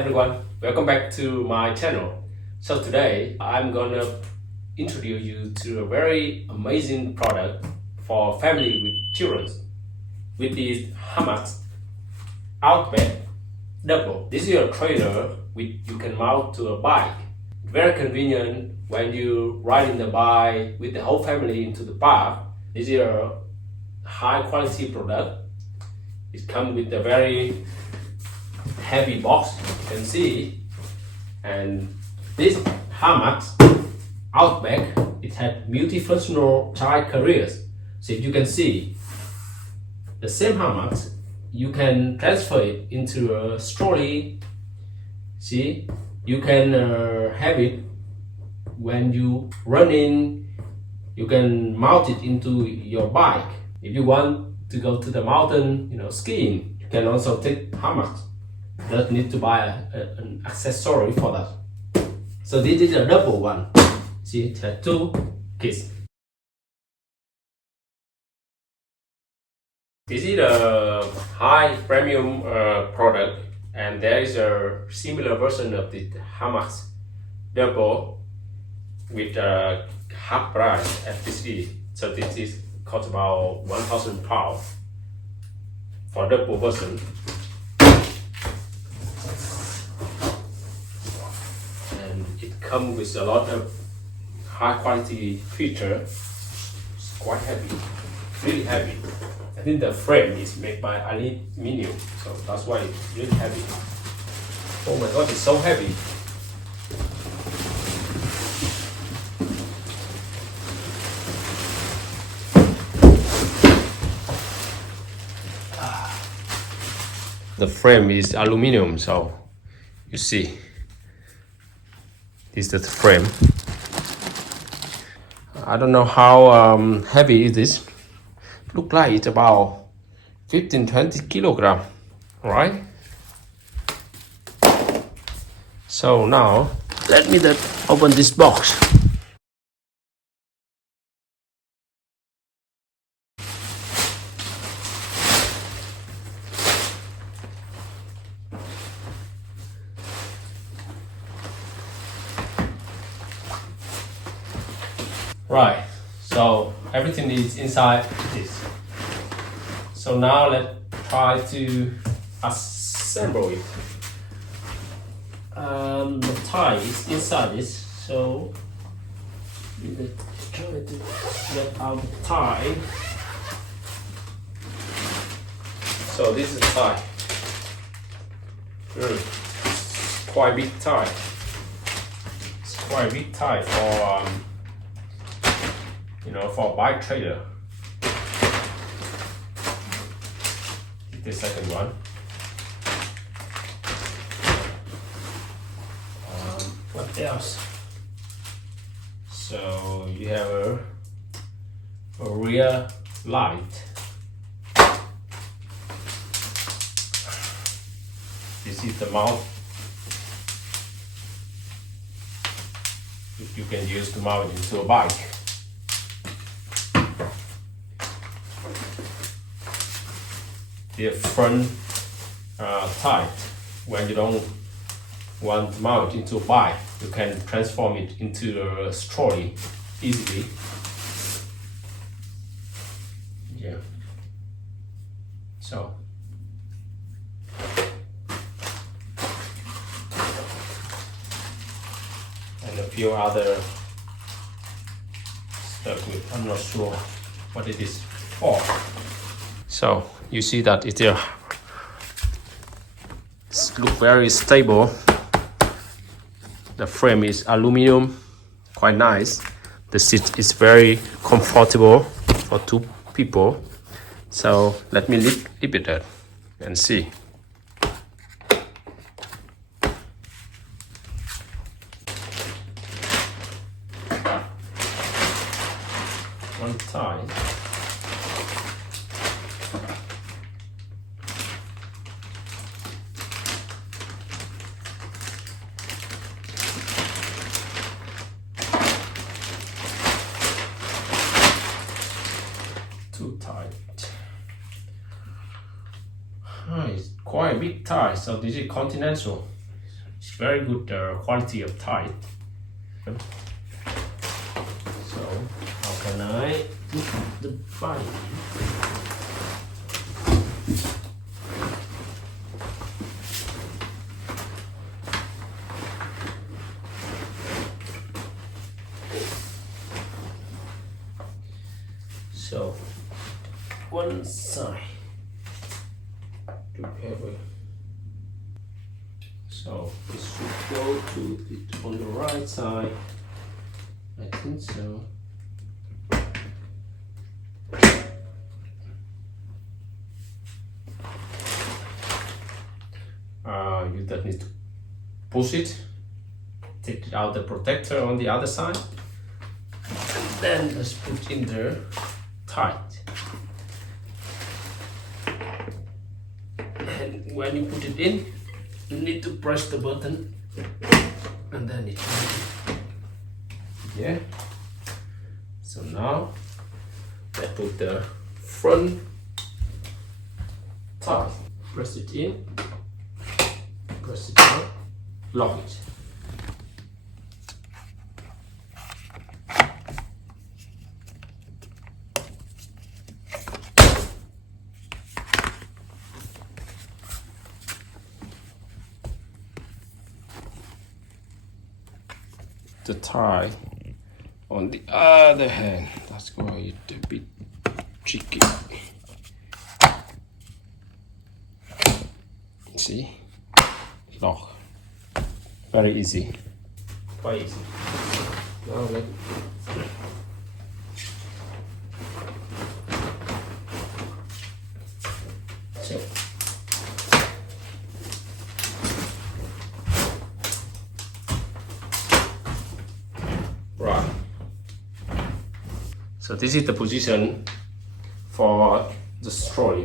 everyone, welcome back to my channel. So today I'm gonna introduce you to a very amazing product for family with children, which is Hamax Outback Double. This is a trailer which you can mount to a bike. Very convenient when you riding the bike with the whole family into the park. This is a high quality product. It comes with a very heavy box, you can see, and this Hamax Outback, it had multifunctional child carriers. So if you can see, the same Hamax, you can transfer it into a trolley. See, you can have it when you running. You can mount it into your bike. If you want to go to the mountain, skiing, you can also take Hamax. Don't need to buy an accessory for that. So this is a double one. See, it has two keys. This is a high premium product, and there is a similar version of the Hamax double with half price at this. So this is cost about £1,000 for double version. It comes with a lot of high quality features. It's quite heavy, really heavy. I think the frame is made by aluminium, so that's why it's really heavy. Oh my god, it's so heavy. The frame is aluminium, so you see. This is the frame. I don't know how heavy it is. Look like it's about 15-20 kilogram, right? So now let me open this box. Right, so everything is inside this. So now let's try to assemble it. The tie is inside this, so let's try to get out the tie. So this is the tie. Quite big tie. It's quite a big tie for for a bike trailer. The second one. What else? So you have a rear light. This is the mount. If you can use to mount into a bike. The front tight. When you don't want to mount into a bike, you can transform it into a trolley easily. Yeah. So and a few other stuff with, I'm not sure what it is for. So you see that it looks very stable. The frame is aluminum, quite nice. The seat is very comfortable for two people. So let me lift it up and see. One tie. Too tight. It's quite a big tie, so this is continental. very good quality of tie. So how can I put the body? So one side together. So it should go to it on the right side. I think so. You just need to push it, take out the protector on the other side, and then just put in there tight. And when you put it in, you need to press the button, and then it will, yeah. So now I put the front tie, press it in, press it out, lock it. The tie on the other hand, that's why it's a bit tricky. See, lock, very easy, quite easy. Now let so. Right. So this is the position for the straw.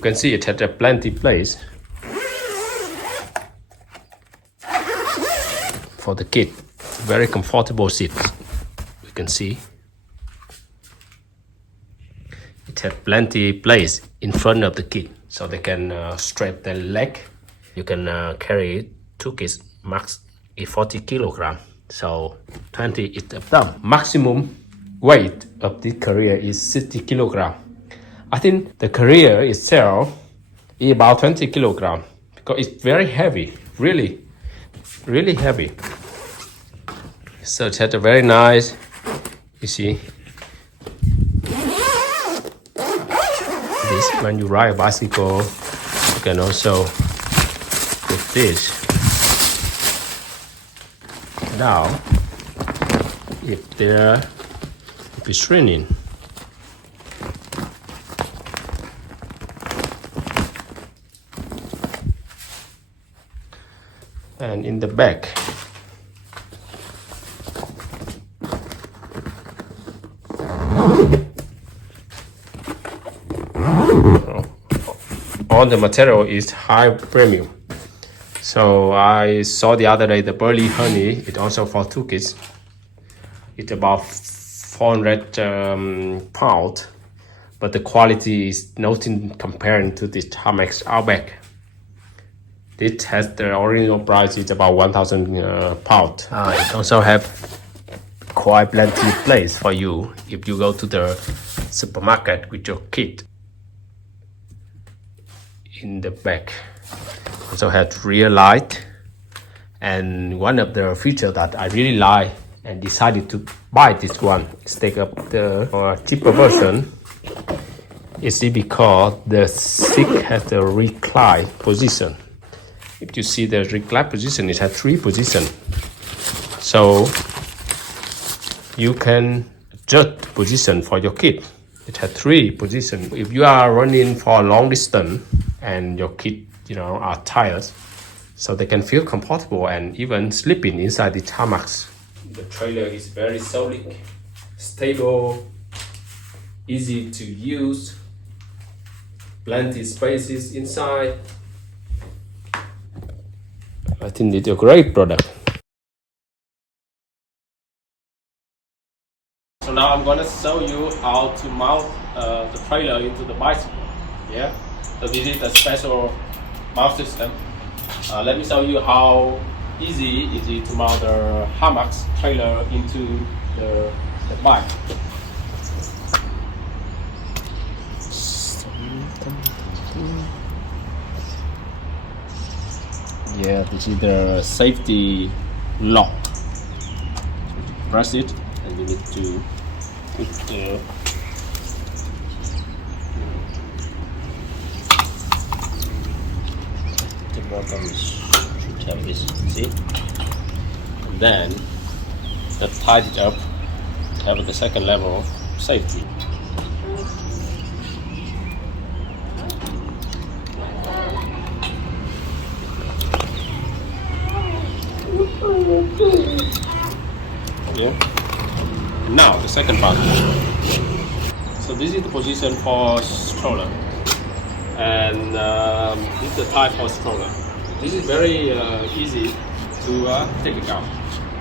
You can see it had a plenty place for the kid. Very comfortable seat. You can see it had plenty place in front of the kid, so they can strap their leg. You can carry 2 kids, max is 40 kilogram. So 20 is the thumb. Maximum weight of the carrier is 60 kilogram. I think the carrier itself is about 20 kilogram because it's very heavy, really heavy. So it had a very nice, you see, this when you ride a bicycle, you can also put this. Now, if it's raining, and in the back, all the material is high premium. So I saw the other day the burley honey, it also for 2 kids. It's about 400 pounds, but the quality is nothing comparing to this Hamax outback. It has the original price is about 1,000 pounds. It also have quite plenty place for you if you go to the supermarket with your kid. In the back, also had rear light, and one of the features that I really like and decided to buy this one is take up the cheaper version. It's because the seat has a recline position. If you see the recline position, it has 3 positions. So you can adjust position for your kid. It has 3 positions. If you are running for a long distance and your kid, are tired, so they can feel comfortable and even sleeping inside the Hamax. The trailer is very solid, stable, easy to use, plenty spaces inside. I think it's a great product. So now I'm gonna show you how to mount the trailer into the bicycle. Yeah. So this is a special mount system. Let me show you how easy it is to mount the Hamax trailer into the bike. Yeah, this is the safety lock. Press it, and you need to put the bottom should have this. See, and then tie it up to have the second level of safety. Yeah. Now the second part. So this is the position for stroller, and this is the type of stroller. This is very easy to take it out.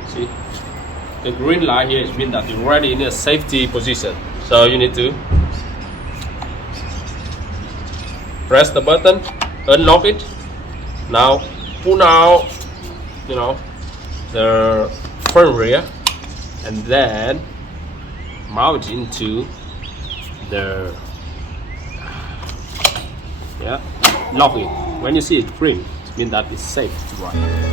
See, the green line here means that you're already in a safety position. So you need to press the button, unlock it. Now pull out, the front rear, and then mount into the lock it. When you see it green, it means that it's safe to ride.